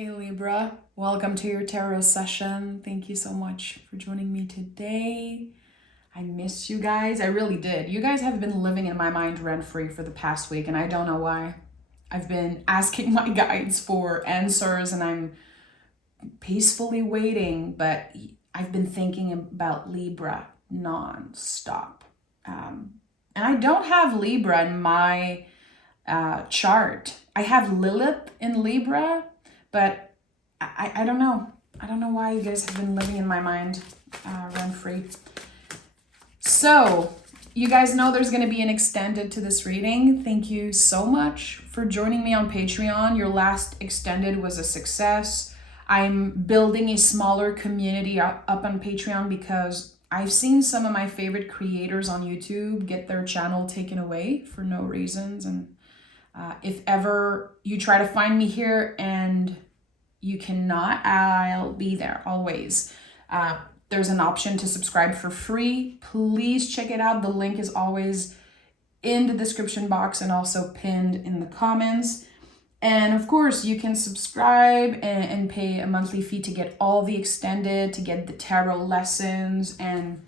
Hey Libra, welcome to your tarot session. Thank you so much for joining me today. I miss you guys. I really did. You guys have been living in my mind rent-free for the past week, and I don't know why. I've been asking my guides for answers, and I'm peacefully waiting, but I've been thinking about Libra non-stop. And I don't have Libra in my chart. I have Lilith in Libra, but I don't know. I don't know why you guys have been living in my mind rent-free. So, you guys know there's going to be an extended to this reading. Thank you so much for joining me on Patreon. Your last extended was a success. I'm building a smaller community up on Patreon because I've seen some of my favorite creators on YouTube get their channel taken away for no reasons. And if ever you try to find me here and you cannot, I'll be there always. There's an option to subscribe for free. Please check it out. The link is always in the description box and also pinned in the comments. And of course, you can subscribe and pay a monthly fee to get all the extended, to get the tarot lessons, and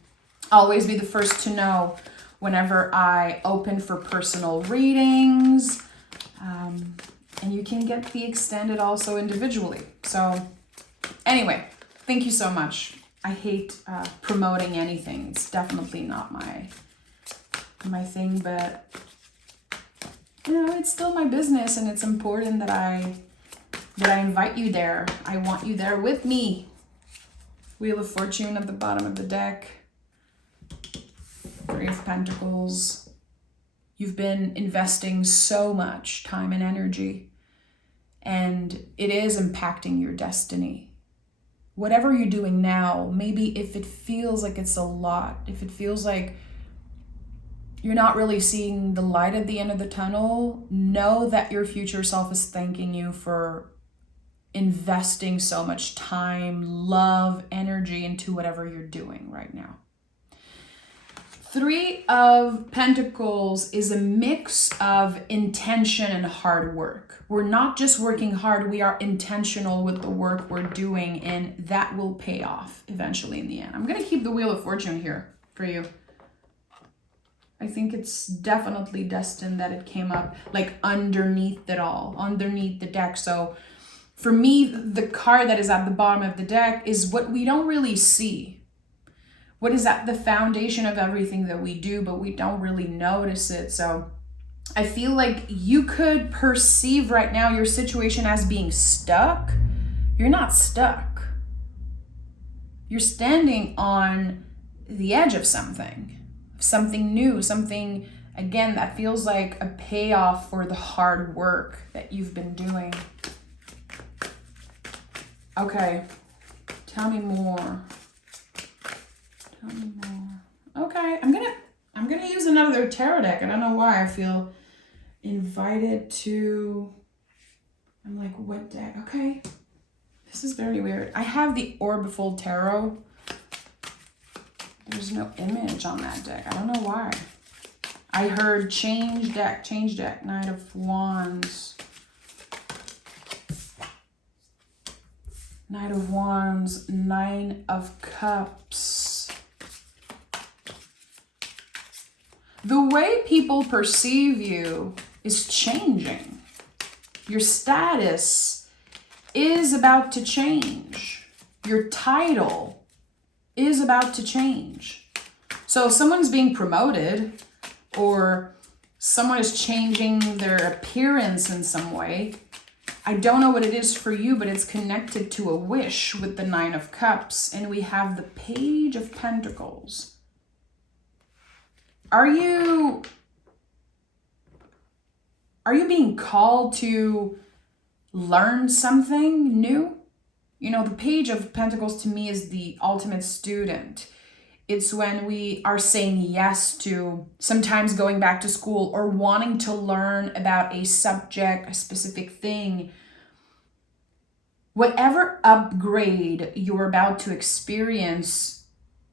always be the first to know whenever I open for personal readings. And you can get the extended also individually. So anyway, thank you so much. I hate promoting anything. It's definitely not my thing, but you know, it's still my business, and it's important that I invite you there. I want you there with me. Wheel of Fortune at the bottom of the deck. Three of Pentacles. You've been investing so much time and energy, and it is impacting your destiny. Whatever you're doing now, maybe if it feels like it's a lot, if it feels like you're not really seeing the light at the end of the tunnel, know that your future self is thanking you for investing so much time, love, energy into whatever you're doing right now. Three of Pentacles is a mix of intention and hard work. We're not just working hard, we are intentional with the work we're doing, and that will pay off eventually in the end. I'm going to keep the Wheel of Fortune here for you. I think it's definitely destined that it came up like underneath it all, underneath the deck. So for me, the card that is at the bottom of the deck is what we don't really see. What is at the foundation of everything that we do, but we don't really notice it. So I feel like you could perceive right now your situation as being stuck. You're not stuck. You're standing on the edge of something new, something, again, that feels like a payoff for the hard work that you've been doing. Okay, tell me more. Tell me more. Okay, I'm gonna use another tarot deck. I don't know why I feel invited to. I'm like, what deck? Okay, this is very weird. I have the Orbifold Tarot. There's no image on that deck. I don't know why. I heard change deck, Knight of Wands. Knight of Wands, Nine of Cups. The way people perceive you is changing. Your status is about to change. Your title is about to change. So if someone's being promoted or someone is changing their appearance in some way, I don't know what it is for you, but it's connected to a wish with the Nine of Cups, and we have the Page of Pentacles. Are you being called to learn something new? You know, the Page of Pentacles to me is the ultimate student. It's when we are saying yes to sometimes going back to school or wanting to learn about a subject, a specific thing. Whatever upgrade you're about to experience,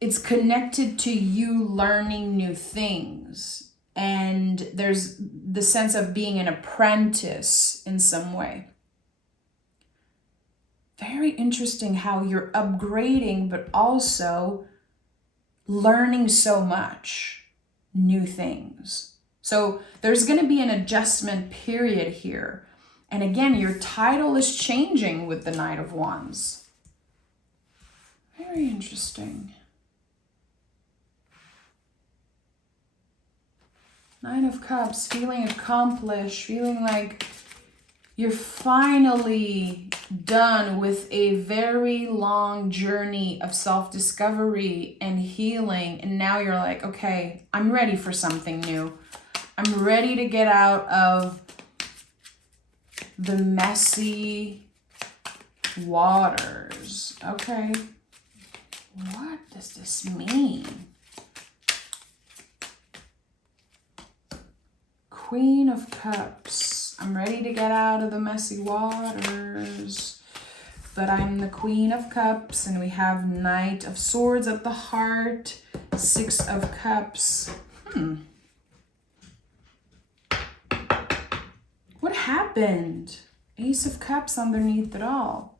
it's connected to you learning new things. And there's the sense of being an apprentice in some way. very interesting how you're upgrading, but also learning so much new things. So there's going to be an adjustment period here. And again, your title is changing with the Knight of Wands. Very interesting. Nine of Cups, feeling accomplished, feeling like you're finally done with a very long journey of self-discovery and healing. And now you're like, okay, I'm ready for something new. I'm ready to get out of the messy waters. Okay. What does this mean? Queen of Cups. I'm ready to get out of the messy waters, but I'm the Queen of Cups, and we have Knight of Swords at the heart, Six of Cups. What happened? Ace of Cups underneath it all.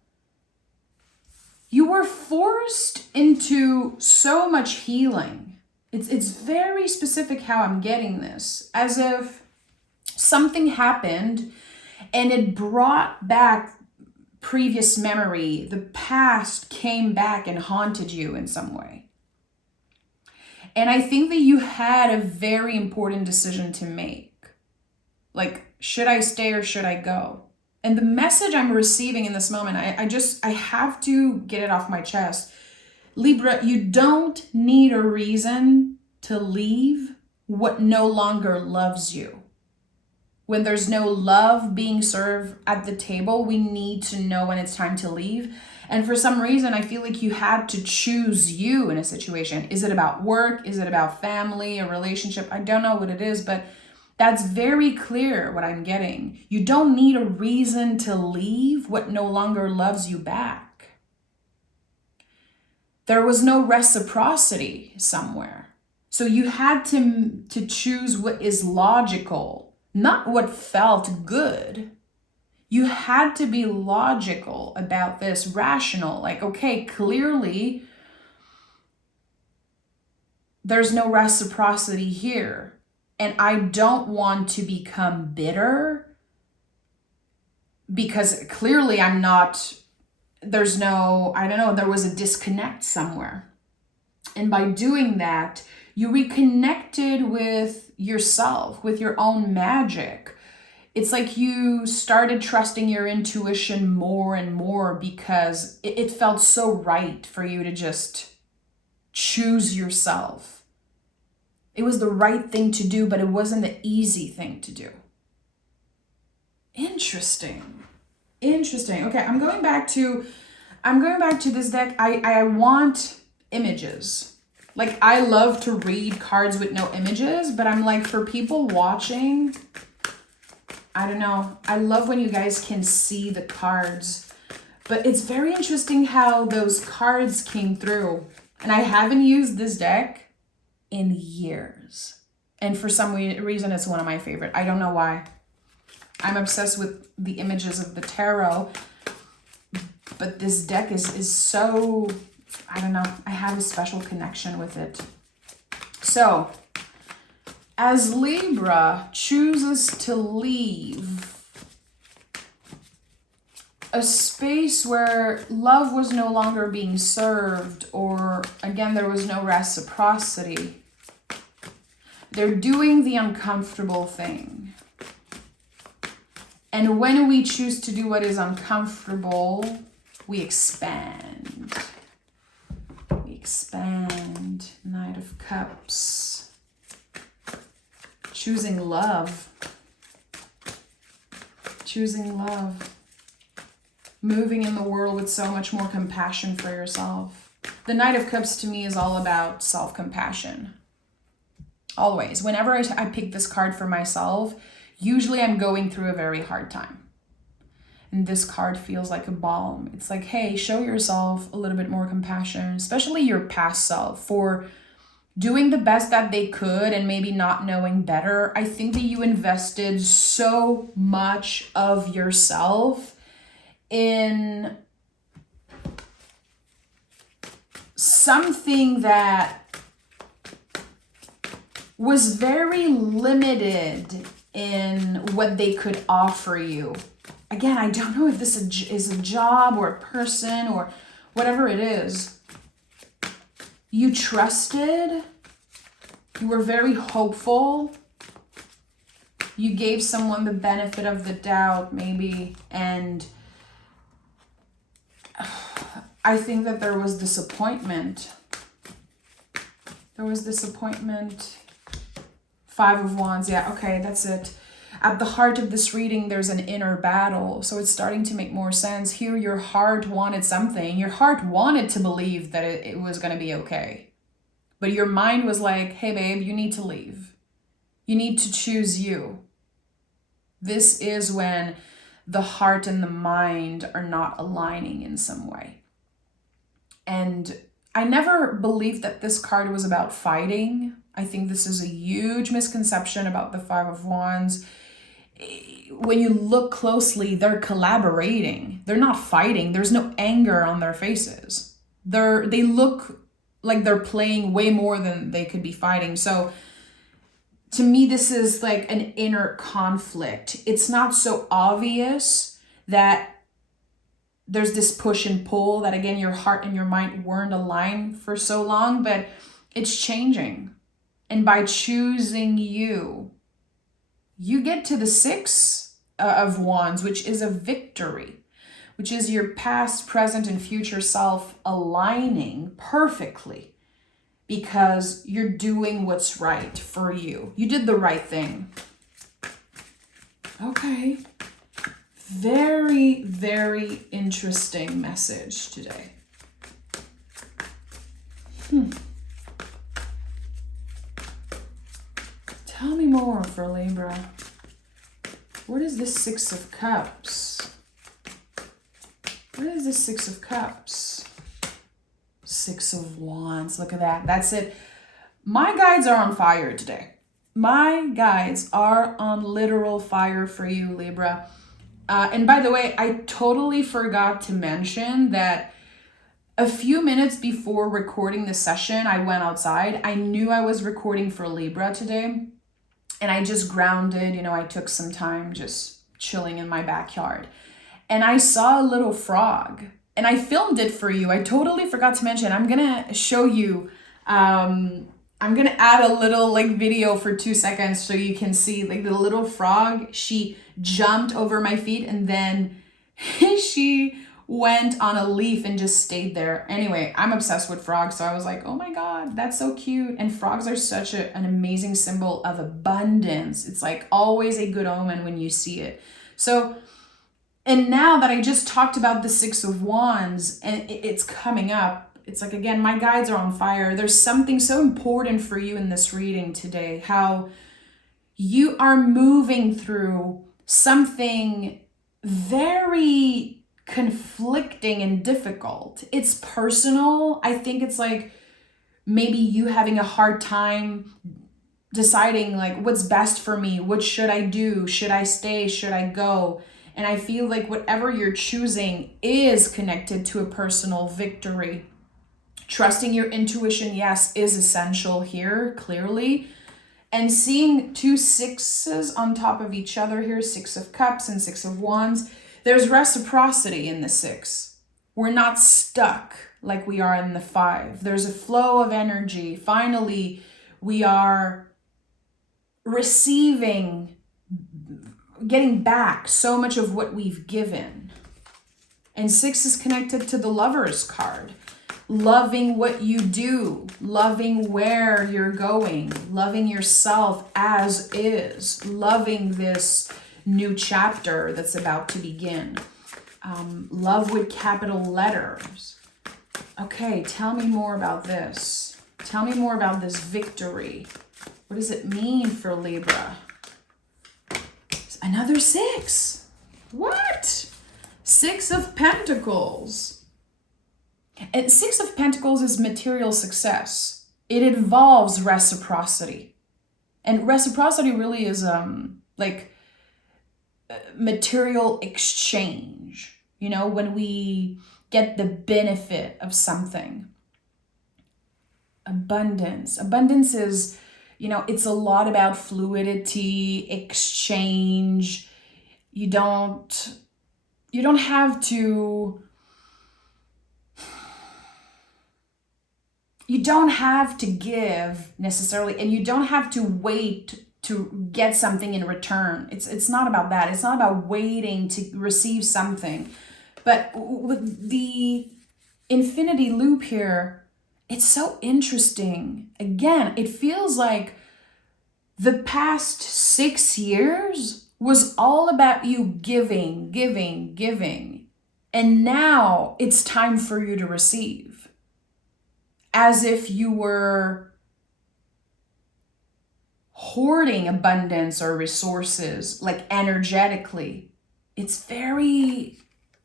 You were forced into so much healing. It's very specific how I'm getting this. As if something happened and it brought back previous memory. The past came back and haunted you in some way. And I think that you had a very important decision to make. Like, should I stay or should I go? And the message I'm receiving in this moment, I have to get it off my chest. Libra, you don't need a reason to leave what no longer loves you. When there's no love being served at the table, we need to know when it's time to leave. And for some reason, I feel like you had to choose you in a situation. Is it about work? Is it about family, a relationship? I don't know what it is, but that's very clear what I'm getting. You don't need a reason to leave what no longer loves you back. There was no reciprocity somewhere. So you had to choose what is logical, not what felt good. You had to be logical about this, rational. Like, okay, clearly there's no reciprocity here. And I don't want to become bitter because clearly I'm not, there's no, I don't know, there was a disconnect somewhere. And by doing that, you reconnected with yourself, with your own magic. It's like you started trusting your intuition more and more because it felt so right for you to just choose yourself. It was the right thing to do, but it wasn't the easy thing to do. Interesting. Okay, I'm going back to this deck. I want images. Like, I love to read cards with no images, but I'm like, for people watching, I don't know. I love when you guys can see the cards, but it's very interesting how those cards came through. And I haven't used this deck in years. And for some reason, it's one of my favorite. I don't know why. I'm obsessed with the images of the tarot, but this deck is so, I don't know, I have a special connection with it. So, as Libra chooses to leave a space where love was no longer being served, or again, there was no reciprocity, they're doing the uncomfortable thing. And when we choose to do what is uncomfortable, we expand. We expand. Knight of Cups. Choosing love. Choosing love. Moving in the world with so much more compassion for yourself. The Knight of Cups to me is all about self-compassion. Always. Whenever I pick this card for myself, usually I'm going through a very hard time. And this card feels like a balm. It's like, hey, show yourself a little bit more compassion, especially your past self, for doing the best that they could and maybe not knowing better. I think that you invested so much of yourself in something that was very limited in what they could offer you. Again, I don't know if this is a job or a person or whatever it is. You trusted. You were very hopeful. You gave someone the benefit of the doubt, maybe. And I think that there was disappointment. There was disappointment. 5 of Wands. Yeah, okay, that's it. At the heart of this reading, there's an inner battle. So it's starting to make more sense. Here, your heart wanted something. Your heart wanted to believe that it was going to be okay. But your mind was like, hey, babe, you need to leave. You need to choose you. This is when the heart and the mind are not aligning in some way. And I never believed that this card was about fighting. I think this is a huge misconception about the 5 of Wands. When you look closely, they're collaborating. They're not fighting. There's no anger on their faces. They look like they're playing way more than they could be fighting. So to me, this is like an inner conflict. It's not so obvious that there's this push and pull, that again, your heart and your mind weren't aligned for so long, but it's changing. And by choosing you, you get to the 6 of Wands, which is a victory, which is your past, present, and future self aligning perfectly because you're doing what's right for you. You did the right thing. Okay. Very, very interesting message today. Tell me more for Libra. What is this 6 of Cups? What is this 6 of Cups? 6 of Wands. Look at that. That's it. My guides are on fire today. My guides are on literal fire for you, Libra. And by the way, I totally forgot to mention that a few minutes before recording the session, I went outside. I knew I was recording for Libra today. And I just grounded, I took some time just chilling in my backyard. And I saw a little frog. And I filmed it for you. I totally forgot to mention. I'm going to show you. I'm going to add a little video for 2 seconds so you can see the little frog. She jumped over my feet and then she went on a leaf and just stayed there. Anyway, I'm obsessed with frogs. So I was like, oh my God, that's so cute. And frogs are such an amazing symbol of abundance. It's always a good omen when you see it. So, and now that I just talked about the 6 of Wands and it's coming up, it's again, my guides are on fire. There's something so important for you in this reading today, how you are moving through something very conflicting and difficult. It's personal. I think it's maybe you having a hard time deciding what's best for me. What should I do? Should I stay? Should I go? And I feel whatever you're choosing is connected to a personal victory. Trusting your intuition, yes, is essential here, clearly. And seeing 2 6s on top of each other here, 6 of Cups and 6 of Wands, there's reciprocity in the 6. We're not stuck like we are in the 5. There's a flow of energy. Finally, we are receiving, getting back so much of what we've given. And 6 is connected to the Lover's card. Loving what you do, loving where you're going, loving yourself as is, loving this new chapter that's about to begin. Love with capital letters. Okay, tell me more about this. Tell me more about this victory. What does it mean for Libra? Another 6. What? 6 of Pentacles. And 6 of Pentacles is material success. It involves reciprocity. And reciprocity really is material exchange. When we get the benefit of something. Abundance. Abundance is, it's a lot about fluidity, exchange. You don't have to give necessarily, and you don't have to wait to get something in return. It's not about that. It's not about waiting to receive something. But with the infinity loop here, it's so interesting. Again, it feels like the past 6 years was all about you giving, giving, giving. And now it's time for you to receive. As if you were hoarding abundance or resources, like energetically. It's very,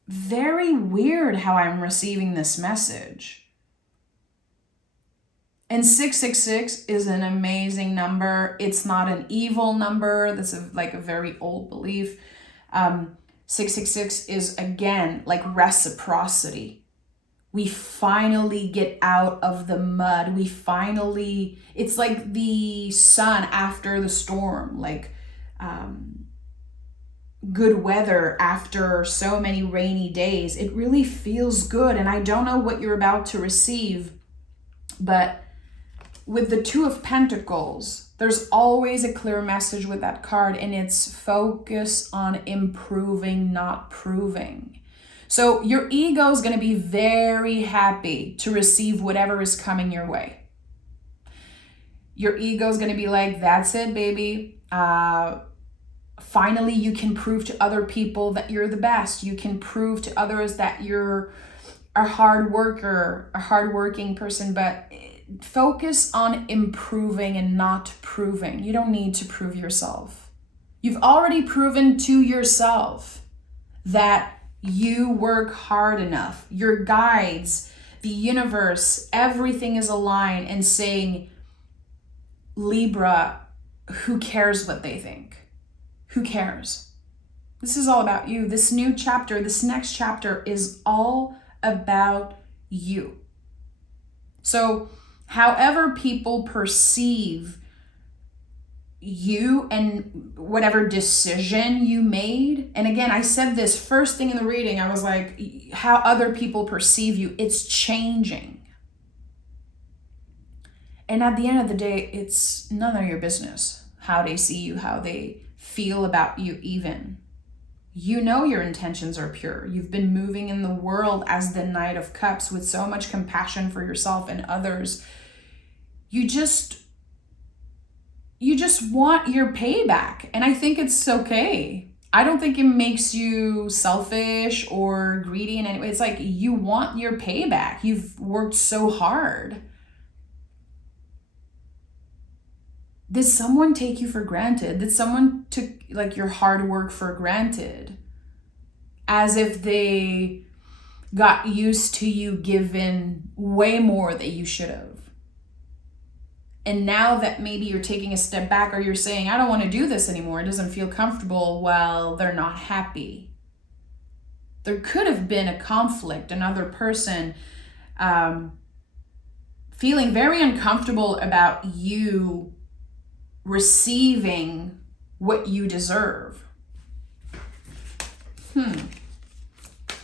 very weird how I'm receiving this message. And 666 is an amazing number. It's not an evil number. That's a very old belief. 666 is, again, like reciprocity. We finally get out of the mud. It's like the sun after the storm, like good weather after so many rainy days. It really feels good. And I don't know what you're about to receive, but with the Two of Pentacles, there's always a clear message with that card, and it's focus on improving, not proving. So your ego is going to be very happy to receive whatever is coming your way. Your ego is going to be like, that's it, baby. Finally, you can prove to other people that you're the best. You can prove to others that you're a hard worker, a hardworking person, but focus on improving and not proving. You don't need to prove yourself. You've already proven to yourself that you work hard enough. Your guides, the universe, everything is aligned and saying, Libra, who cares what they think? Who cares? This is all about you. This new chapter, this next chapter is all about you. So however people perceive you and whatever decision you made, and again, I said this first thing in the reading, I was like, how other people perceive you, it's changing. And at the end of the day, it's none of your business how they see you, how they feel about you even. You know your intentions are pure. You've been moving in the world as the Knight of Cups with so much compassion for yourself and others. You just want your payback. And I think it's okay. I don't think it makes you selfish or greedy in any way. It's like you want your payback. You've worked so hard. Did someone take you for granted? Did someone took like your hard work for granted? As if they got used to you giving way more than you should have. And now that maybe you're taking a step back or you're saying, I don't want to do this anymore, it doesn't feel comfortable, well, they're not happy. There could have been a conflict, another person feeling very uncomfortable about you receiving what you deserve.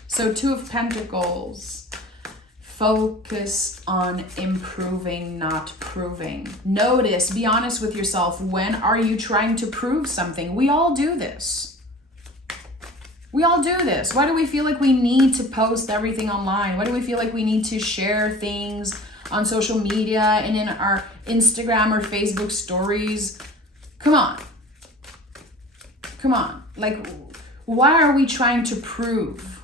So Two of Pentacles, focus on improving, not proving. Notice, be honest with yourself. When are you trying to prove something? We all do this. We all do this. Why do we feel like we need to post everything online? Why do we feel like we need to share things on social media and in our Instagram or Facebook stories? Come on. Come on. Like, why are we trying to prove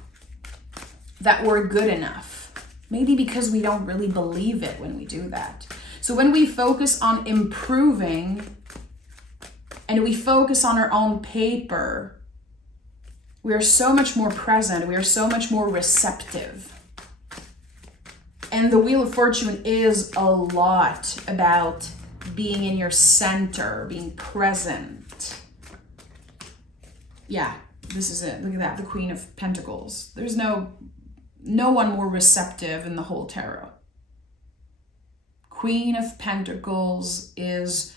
that we're good enough? Maybe because we don't really believe it when we do that. So when we focus on improving and we focus on our own paper, we are so much more present. We are so much more receptive. And the Wheel of Fortune is a lot about being in your center, being present. Yeah, this is it. Look at that, the Queen of Pentacles. There's no one more receptive in the whole tarot. Queen of Pentacles is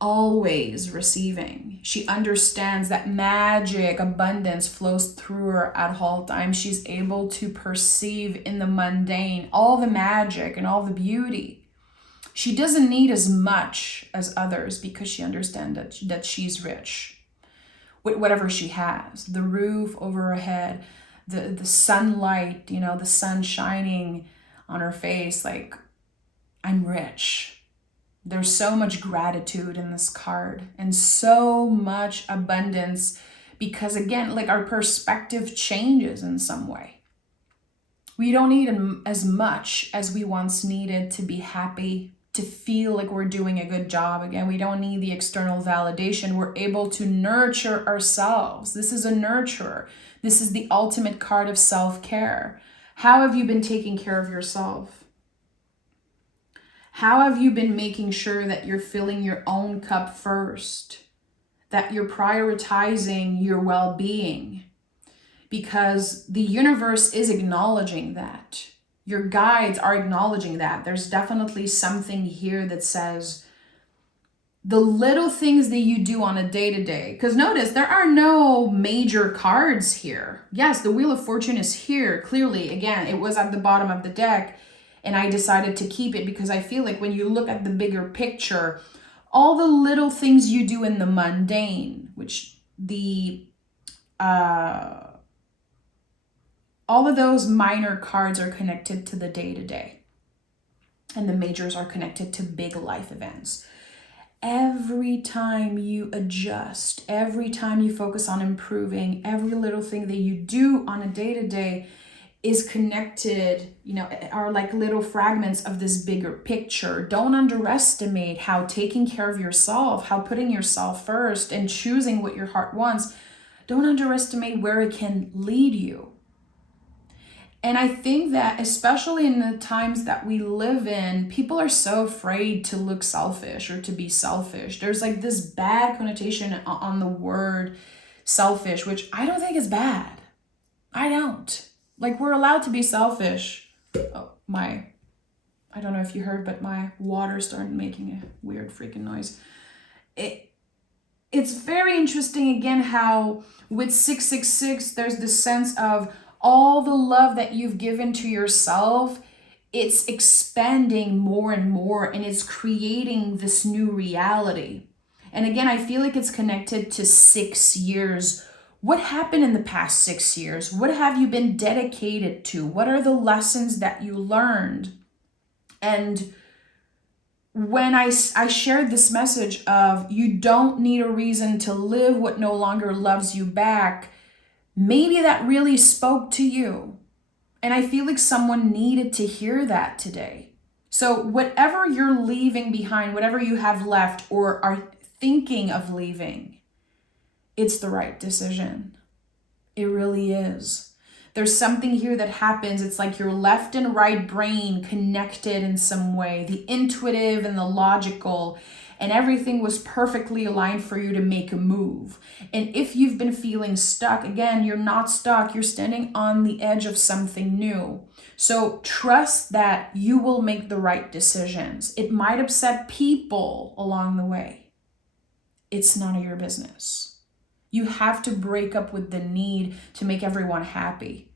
always receiving. She understands that magic, abundance flows through her at all times. She's able to perceive in the mundane all the magic and all the beauty. She doesn't need as much as others because she understands that she's rich with whatever she has. The roof over her head, the sunlight, the sun shining on her face, like, I'm rich. There's so much gratitude in this card and so much abundance because, again, like, our perspective changes in some way. We don't need as much as we once needed to be happy, to feel like we're doing a good job. Again, we don't need the external validation. We're able to nurture ourselves. This is a nurturer. This is the ultimate card of self-care. How have you been taking care of yourself? How have you been making sure that you're filling your own cup first? That you're prioritizing your well-being? Because the universe is acknowledging that. Your guides are acknowledging that. There's definitely something here that says the little things that you do on a day-to-day. Because notice, there are no major cards here. Yes, the Wheel of Fortune is here. Clearly, again, it was at the bottom of the deck. And I decided to keep it because I feel like when you look at the bigger picture, all the little things you do in the mundane, which all of those minor cards are connected to the day-to-day. And the majors are connected to big life events. Every time you adjust, every time you focus on improving, every little thing that you do on a day-to-day is connected, are like little fragments of this bigger picture. Don't underestimate how taking care of yourself, how putting yourself first and choosing what your heart wants, don't underestimate where it can lead you. And I think that especially in the times that we live in, people are so afraid to look selfish or to be selfish. There's like this bad connotation on the word selfish, which I don't think is bad. I don't. Like, we're allowed to be selfish. Oh, I don't know if you heard, but my water started making a weird freaking noise. It's very interesting, again, how with 666, there's this sense of all the love that you've given to yourself, it's expanding more and more, and it's creating this new reality. And again, I feel like it's connected to 6 years. What happened in the past 6 years? What have you been dedicated to? What are the lessons that you learned? And when I shared this message of you don't need a reason to live what no longer loves you back, maybe that really spoke to you. And I feel like someone needed to hear that today. So whatever you're leaving behind, whatever you have left or are thinking of leaving, it's the right decision. It really is. There's something here that happens. It's like your left and right brain connected in some way, the intuitive and the logical, and everything was perfectly aligned for you to make a move. And if you've been feeling stuck, again, you're not stuck. You're standing on the edge of something new. So trust that you will make the right decisions. It might upset people along the way. It's none of your business. You have to break up with the need to make everyone happy.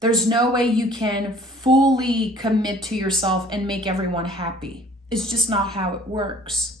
There's no way you can fully commit to yourself and make everyone happy. It's just not how it works.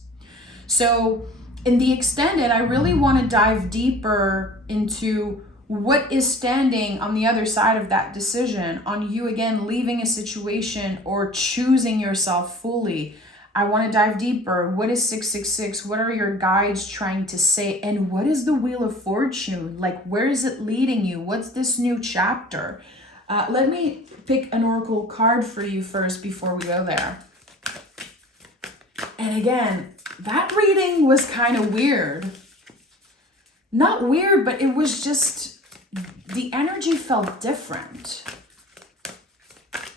So in the extended, I really want to dive deeper into what is standing on the other side of that decision, on you again leaving a situation or choosing yourself fully. I want to dive deeper. What is 666? What are your guides trying to say? And what is the Wheel of Fortune? Like, where is it leading you? What's this new chapter? Let me pick an oracle card for you first before we go there. And again, that reading was kind of weird. Not weird, but it was just, the energy felt different.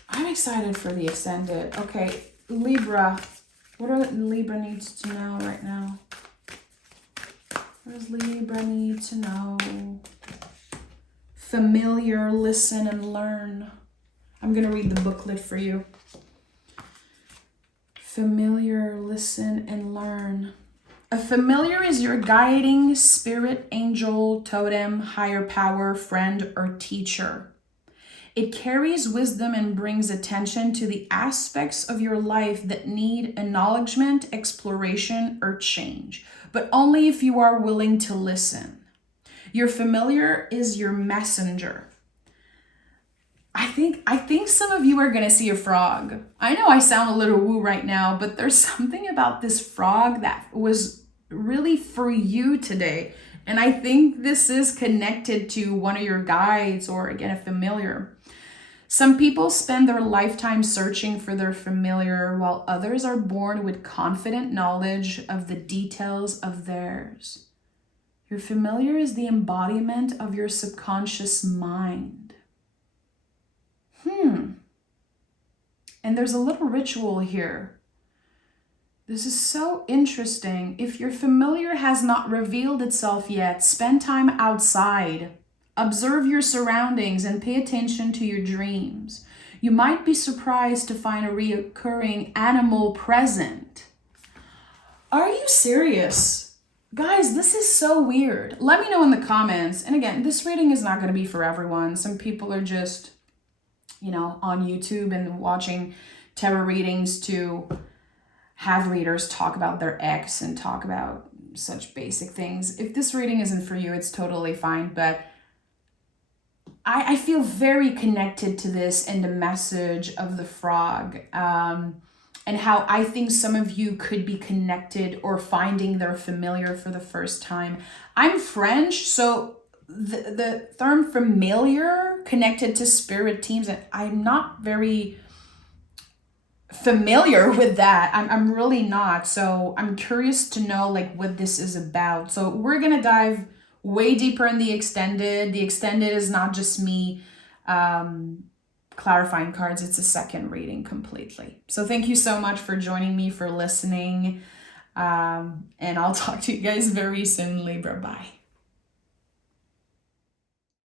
I'm excited for the extended. Okay, Libra. What does Libra needs to know right now? What does Libra need to know? Familiar, listen and learn. I'm going to read the booklet for you. Familiar, listen and learn. A familiar is your guiding spirit, angel, totem, higher power, friend, or teacher. It carries wisdom and brings attention to the aspects of your life that need acknowledgement, exploration, or change, but only if you are willing to listen. Your familiar is your messenger. I think some of you are going to see a frog. I know I sound a little woo right now, but there's something about this frog that was really for you today. And I think this is connected to one of your guides or, again, a familiar. Some people spend their lifetime searching for their familiar, while others are born with confident knowledge of the details of theirs. Your familiar is the embodiment of your subconscious mind. And there's a little ritual here. This is so interesting. If your familiar has not revealed itself yet, spend time outside. Observe your surroundings and pay attention to your dreams. You might be surprised to find a recurring animal present. Are you serious? Guys, this is so weird. Let me know in the comments. And again, this reading is not going to be for everyone. Some people are just, on YouTube and watching tarot readings to have readers talk about their ex and talk about such basic things. If this reading isn't for you, it's totally fine. But I feel very connected to this and the message of the frog, and how I think some of you could be connected or finding their familiar for the first time. I'm French, so the term familiar connected to spirit teams, and I'm not very familiar with that. I'm really not. So I'm curious to know what this is about. So we're gonna dive way deeper in the extended. The extended is not just me clarifying cards. It's a second reading completely. So thank you so much for joining me, for listening. And I'll talk to you guys very soon, Libra. Bye.